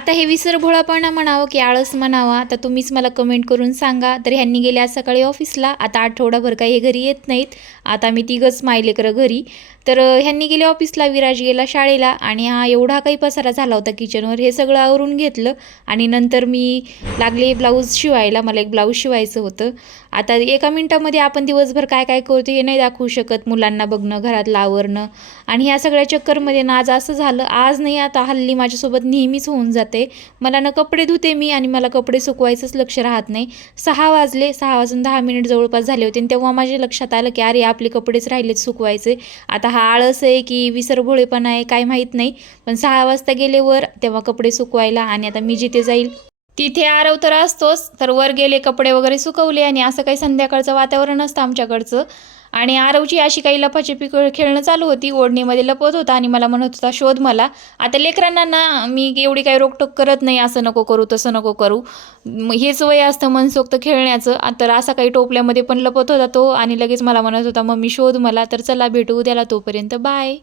आता हे विसरभोळापणा म्हणावं की आळस म्हणावा, तर तुम्हीच मला कमेंट करून सांगा. तर ह्यांनी गेले आज सकाळी ऑफिसला, आता आठवडाभर काही हे घरी येत नाहीत. आता आम्ही तिघंच मायलेकरं घरी. तर ह्यांनी गेले ऑफिसला, विराज गेला शाळेला आणि हा एवढा काही पसारा झाला होता किचनवर. हे सगळं आवरून घेतलं आणि नंतर मी लागले ब्लाऊज शिवायला. मला एक ब्लाऊज शिवायचं होतं. आता एका मिनिटामध्ये आपण दिवसभर काय काय करतो हे नाही दाखवू शकत. मुलांना बघणं, घरातलं आवरणं आणि ह्या सगळ्या चक्करमध्ये ना आज असं झालं. आज नाही, आता हल्ली माझ्यासोबत नेहमीच होऊन जाते. मला ना कपडे धुते मी आणि मला कपडे सुकवायचंच लक्ष राहत नाही. 6 वाजले, 6 वाजून 10 मिनिट जवळपास झाले होते आणि तेव्हा माझ्या लक्षात आलं की अरे आपले कपडेच राहिलेत सुकवायचे. आता हा आळस आहे की विसरभोळेपणा आहे काय माहीत नाही, पण 6 वाजता गेले वर तेव्हा कपडे सुकवायला. आणि आता मी जिथे जाईल तिथे आरव तर असतोच. तर वर गेले, कपडे वगैरे सुकवले आणि असं काही संध्याकाळचं वातावरण असतं आमच्याकडचं. आणि आरवची अशी काही लपाछपी खेळणं चालू होती. ओढणीमध्ये लपत होता आणि मला म्हणत होता शोध मला. आता लेकरांना ना मी एवढी काही रोकटोक करत नाही, असं नको करू तसं नको करू. हेच वय असतं मनसोक्त खेळण्याचं. तर असा काही टोपल्यामध्ये पण लपत होता तो आणि लगेच मला म्हणत होता मम्मी शोध मला. तर चला भेटू उद्याला, तोपर्यंत बाय.